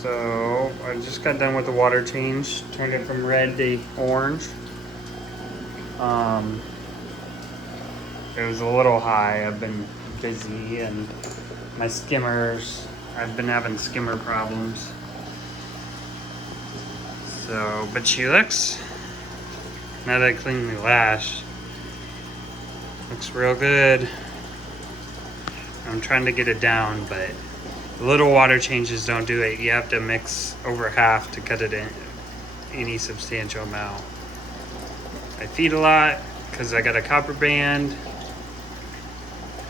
So I just got done with the water change, turned it from red to orange. It was a little high. I've been busy and my skimmers, I've been having skimmer problems. So, but she looks, now that I cleaned the lash, looks real good. I'm trying to get it down, but little water changes don't do it. You have to mix over half to cut it in any substantial amount. I feed a lot because I got a copper band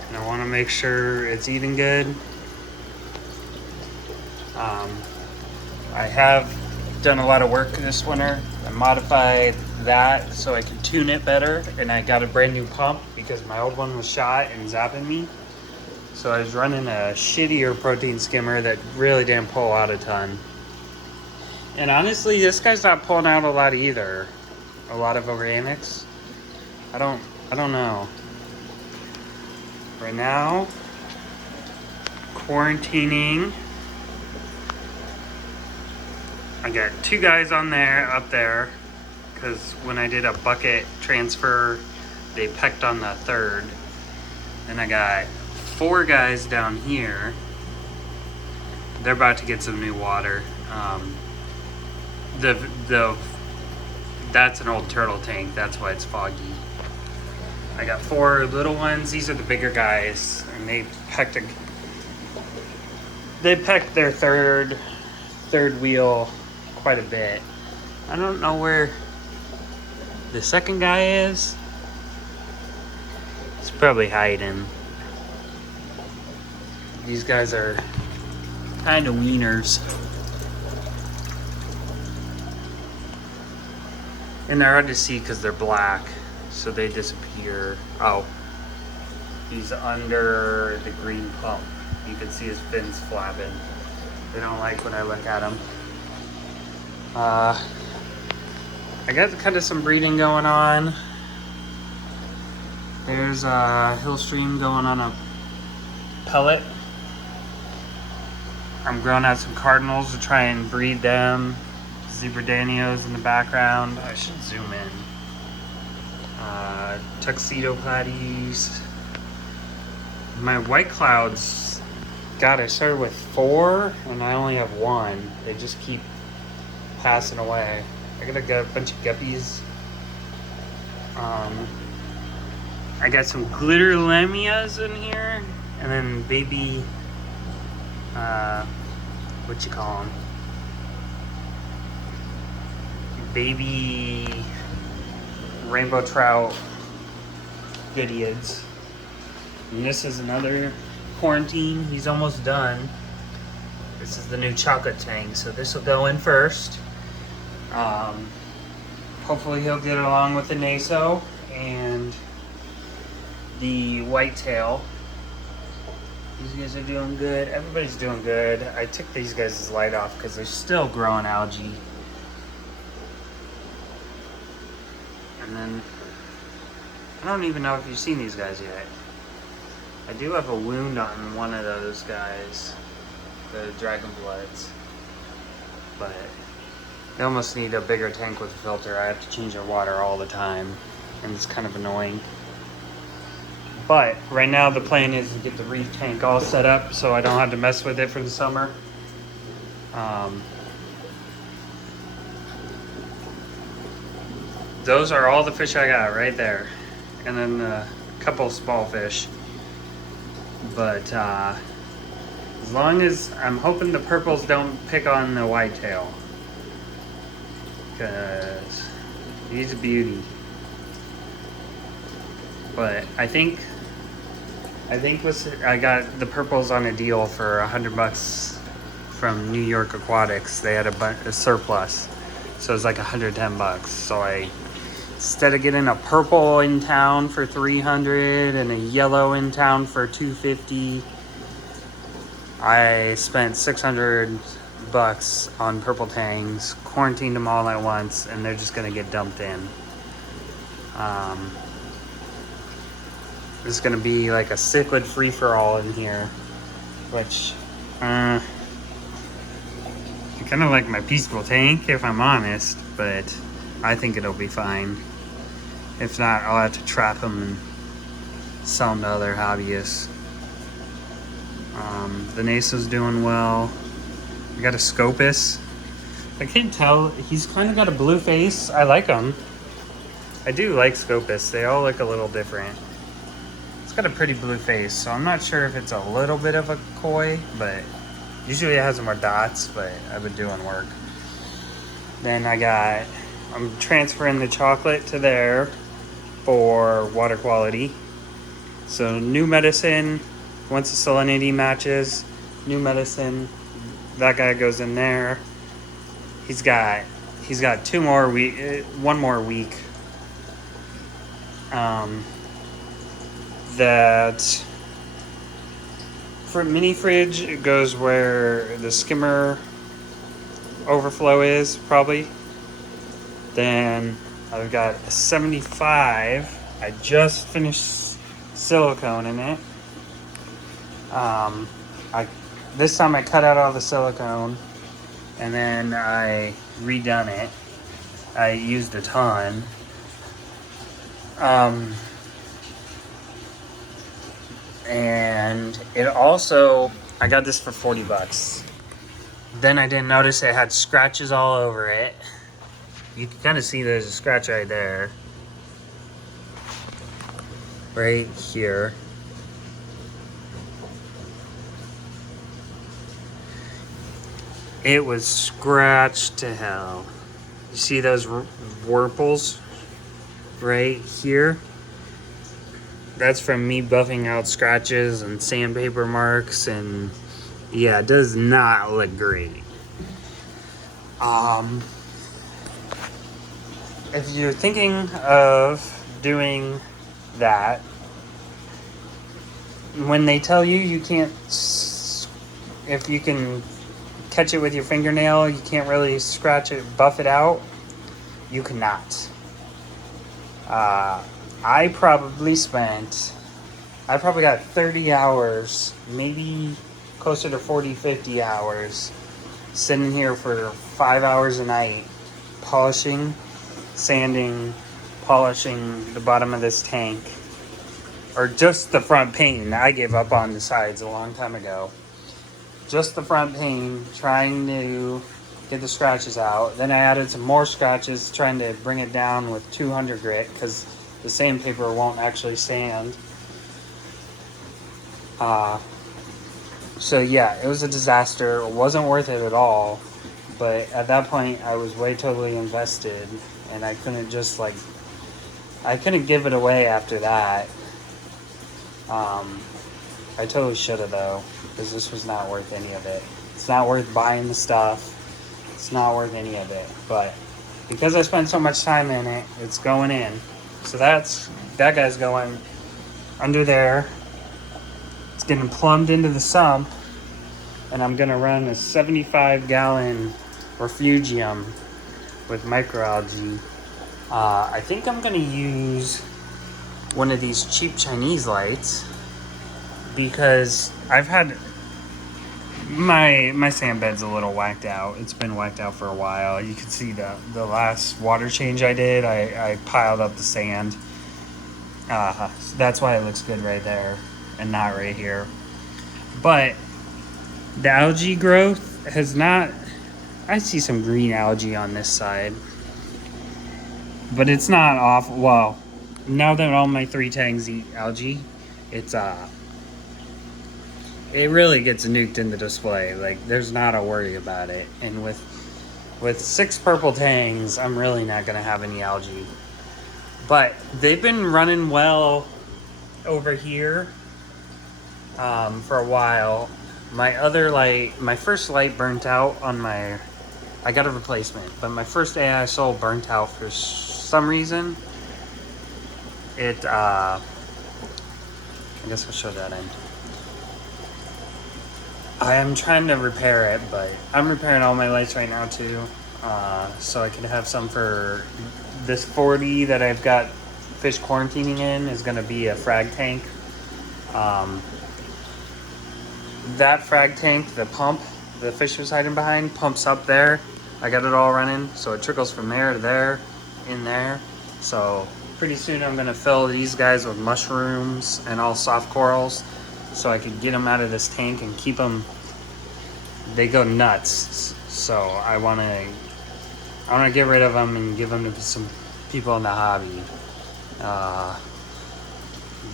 and I want to make sure it's eating good. I have done a lot of work this winter. I modified that so I could tune it better, and I got a brand new pump because my old one was shot and zapping me. So I was running a shittier protein skimmer that really didn't pull out a ton. And honestly, this guy's not pulling out a lot either. A lot of organics. I don't know. Right now, quarantining. I got 2 guys on there, up there, because when I did a bucket transfer, they pecked on the 3rd. Then I got 4 guys down here. They're about to get some new water. That's an old turtle tank. That's why it's foggy. I got 4 little ones. These are the bigger guys, and they pecked their third wheel quite a bit. I don't know where the 2nd guy is. He's probably hiding. These guys are kind of wieners. And they're hard to see because they're black, so they disappear. Oh, he's under the green pump. You can see his fins flapping. They don't like when I look at them. I got kind of some breeding going on. There's a Hillstream going on a pellet. I'm growing out some cardinals to try and breed them. Zebra Danios in the background. I should zoom in. Tuxedo platies. My white clouds, God, I started with 4 and I only have 1. They just keep passing away. I got a bunch of guppies. I got some glitter lamias in here, and then baby, what you call them? Baby rainbow trout idiots. And this is another quarantine. He's almost done. This is the new chocolate tang, so this will go in first. Hopefully he'll get along with the naso and the whitetail. These guys are doing good. Everybody's doing good. I took these guys' light off because they're still growing algae. And then, I don't even know if you've seen these guys yet. I do have a wound on one of those guys, the Dragon Bloods, but they almost need a bigger tank with a filter. I have to change their water all the time, and it's kind of annoying. But right now the plan is to get the reef tank all set up so I don't have to mess with it for the summer. Those are all the fish I got right there, and then a couple small fish. But as long as, I'm hoping the purples don't pick on the whitetail, because he's a beauty. But I think I got the purples on a deal for $100 from New York Aquatics. They had a surplus, so it was like $110. So instead of getting a purple in town for $300 and a yellow in town for $250, I spent $600 on purple tangs, quarantined them all at once, and they're just gonna get dumped in. This is gonna be like a cichlid free-for-all in here, which Kind of like my peaceful tank, if I'm honest, but I think it'll be fine. If not, I'll have to trap them and sell them to other hobbyists. The Naso's doing well. We got a Scopus. I can't tell. He's kind of got a blue face. I like him. I do like Scopus. They all look a little different. It's got a pretty blue face, so I'm not sure if it's a little bit of a koi, but usually it has more dots, but I've been doing work. Then I'm transferring the chocolate to there for water quality. So new medicine, once the salinity matches, new medicine, that guy goes in there. He's got 2 more week, 1 more week. That for mini fridge, it goes where the skimmer overflow is, probably. Then I've got a 75. I just finished silicone in it. This time I cut out all the silicone, and then I redone it. I used a ton. And it also, I got this for $40. Then I didn't notice it had scratches all over it. You can kind of see there's a scratch right there. Right here. It was scratched to hell. You see those whorples right here? That's from me buffing out scratches and sandpaper marks, and yeah, it does not look great. If you're thinking of doing that, when they tell you you can't, if you can catch it with your fingernail, you can't really scratch it, buff it out, you cannot. I probably got 30 hours, maybe closer to 40, 50 hours, sitting here for 5 hours a night, polishing, sanding, polishing the bottom of this tank, or just the front pane. I gave up on the sides a long time ago. Just the front pane, trying to get the scratches out. Then I added some more scratches, trying to bring it down with 200 grit, because the sandpaper won't actually sand. So yeah, it was a disaster. It wasn't worth it at all. But at that point, I was way totally invested, and I couldn't just I couldn't give it away after that. I totally should have though, because this was not worth any of it. It's not worth buying the stuff. It's not worth any of it. But because I spent so much time in it, it's going in. So that guy's going under there. It's getting plumbed into the sump, and I'm gonna run a 75-gallon refugium with microalgae. I think I'm gonna use one of these cheap Chinese lights, because I've had my sand bed's a little whacked out. It's been whacked out for a while. You can see the last water change I did, I piled up the sand. So that's why it looks good right there and not right here. But the algae growth has not, I see some green algae on this side, but it's not off. Well, now that all my 3 tangs eat algae, it really gets nuked in the display. There's not a worry about it. And with 6 purple tangs, I'm really not gonna have any algae. But they've been running well over here for a while. My other light, my first light burnt out on I got a replacement, but my first AI Soul burnt out for some reason. I guess I'll show that in. I am trying to repair it, but I'm repairing all my lights right now too. So I could have some for this 40 that I've got fish quarantining in is going to be a frag tank. That frag tank, the pump, the fish was hiding behind pumps up there. I got it all running, so it trickles from there to there, in there. So pretty soon I'm gonna fill these guys with mushrooms and all soft corals, so I could get them out of this tank and keep them. They go nuts, so I wanna get rid of them and give them to some people in the hobby.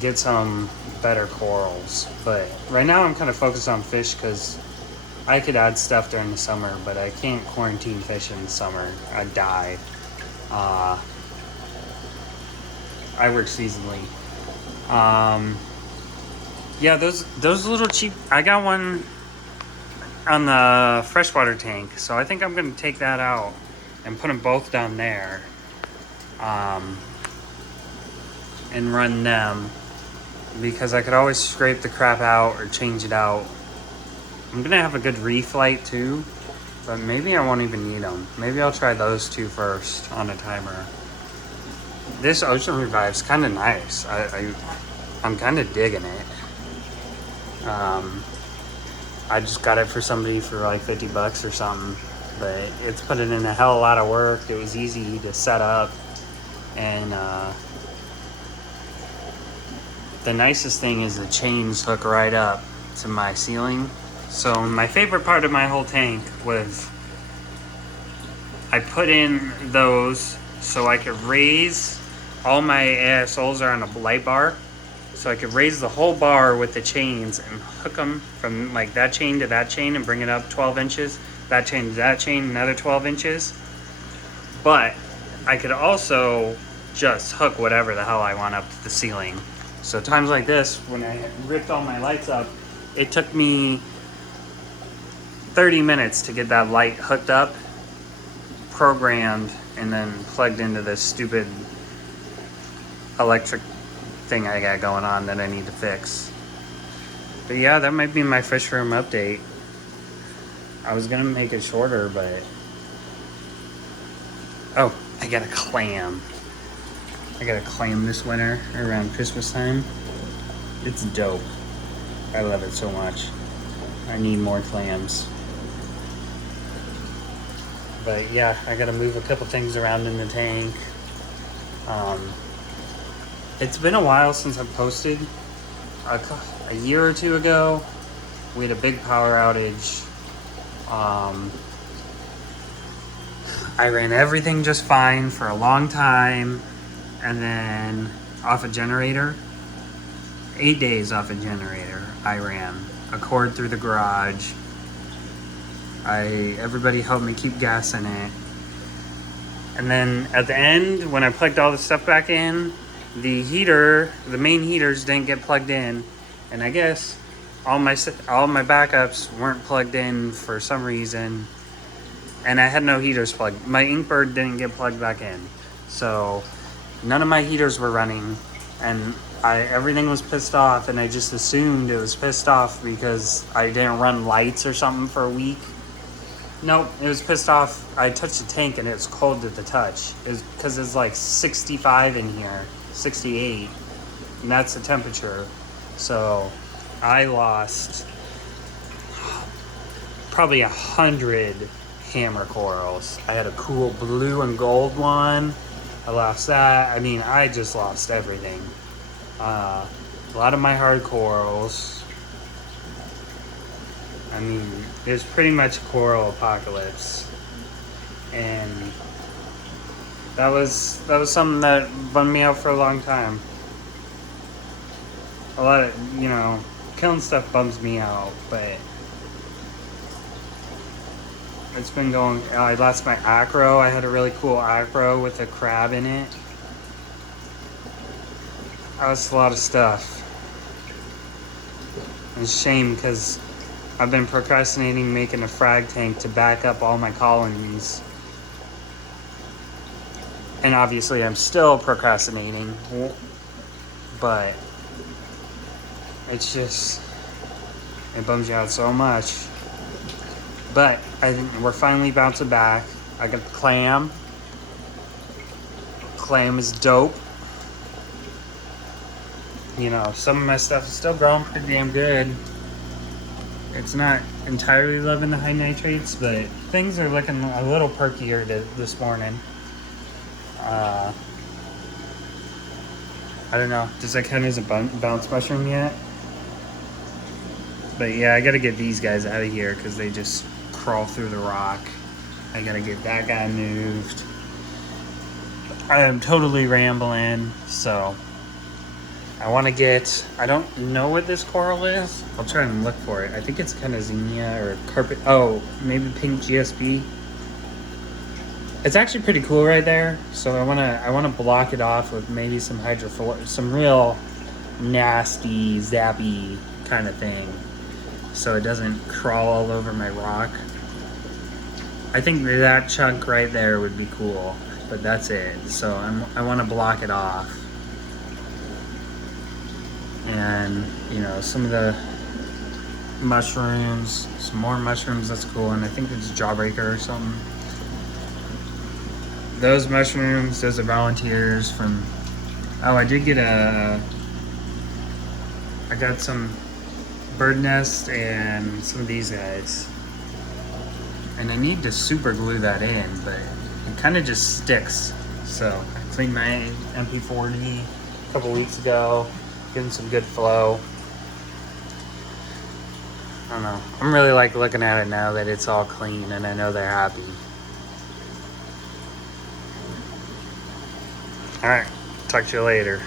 Get some better corals, but right now I'm kind of focused on fish because I could add stuff during the summer, but I can't quarantine fish in the summer. I'd die. I work seasonally. Yeah, those little cheap. I got one on the freshwater tank, so I think I'm gonna take that out and put them both down there, and run them, because I could always scrape the crap out or change it out. I'm gonna have a good reef light too, but maybe I won't even need them. Maybe I'll try those two first on a timer. This Ocean Revive's kind of nice. I'm kind of digging it. I just got it for somebody for like 50 bucks or something, but it's putting in a hell of a lot of work. It was easy to set up, and the nicest thing is the chains hook right up to my ceiling. So my favorite part of my whole tank was I put in those so I could raise all my ASOs are on a light bar, so I could raise the whole bar with the chains and hook them from like that chain to that chain and bring it up 12 inches, that chain to that chain, another 12 inches. But I could also just hook whatever the hell I want up to the ceiling. So times like this, when I ripped all my lights up, it took me 30 minutes to get that light hooked up, programmed, and then plugged into this stupid electric thing I got going on that I need to fix. But yeah, that might be my fish room update. I was gonna make it shorter, but oh, I got a clam. I got a clam this winter around Christmas time. It's dope. I love it so much. I need more clams. But yeah, I gotta move a couple things around in the tank. It's been a while since I've posted. A year or two ago, we had a big power outage. I ran everything just fine for a long time, and then off a generator, 8 days off a generator, I ran a cord through the garage. Everybody helped me keep gas in it. And then at the end, when I plugged all the stuff back in, the main heaters didn't get plugged in, and I guess all my backups weren't plugged in for some reason, and I had no heaters plugged. My Inkbird didn't get plugged back in, so none of my heaters were running, and everything was pissed off, and I just assumed it was pissed off because I didn't run lights or something for a week. Nope, it was pissed off. I touched the tank and it was cold to the touch. It was because it's like 65 in here, 68, and that's the temperature. So I lost probably 100 hammer corals. I had a cool blue and gold one. I lost that. I mean, I just lost everything. A lot of my hard corals. I mean, it was pretty much coral apocalypse, and that was something that bummed me out for a long time. A lot of, killing stuff bums me out, but it's been going. I lost my acro. I had a really cool acro with a crab in it. That was a lot of stuff. It's a shame because I've been procrastinating making a frag tank to back up all my colonies. And obviously I'm still procrastinating, but it's just, it bums you out so much. But I think we're finally bouncing back. I got the clam. Clam is dope. Some of my stuff is still growing pretty damn good. It's not entirely loving the high nitrates, but things are looking a little perkier this morning. I don't know. Does that count as a bounce mushroom yet? But yeah, I gotta get these guys out of here because they just crawl through the rock. I gotta get that guy moved. I am totally rambling, so I want to get, I don't know what this coral is. I'll try and look for it. I think it's kind of zinnia or carpet. Oh, maybe pink GSB. It's actually pretty cool right there. So I want to block it off with maybe some some real nasty, zappy kind of thing, so it doesn't crawl all over my rock. I think that chunk right there would be cool, but that's it. So I want to block it off. And you know, some of the mushrooms, some more mushrooms, that's cool. And I think it's Jawbreaker or something. Those mushrooms, those are volunteers from, oh, I did get I got some bird nest and some of these guys. And I need to super glue that in, but it kind of just sticks. So I cleaned my MP40 a couple weeks ago, getting some good flow. I don't know. I'm really like looking at it now that it's all clean and I know they're happy. All right, talk to you later.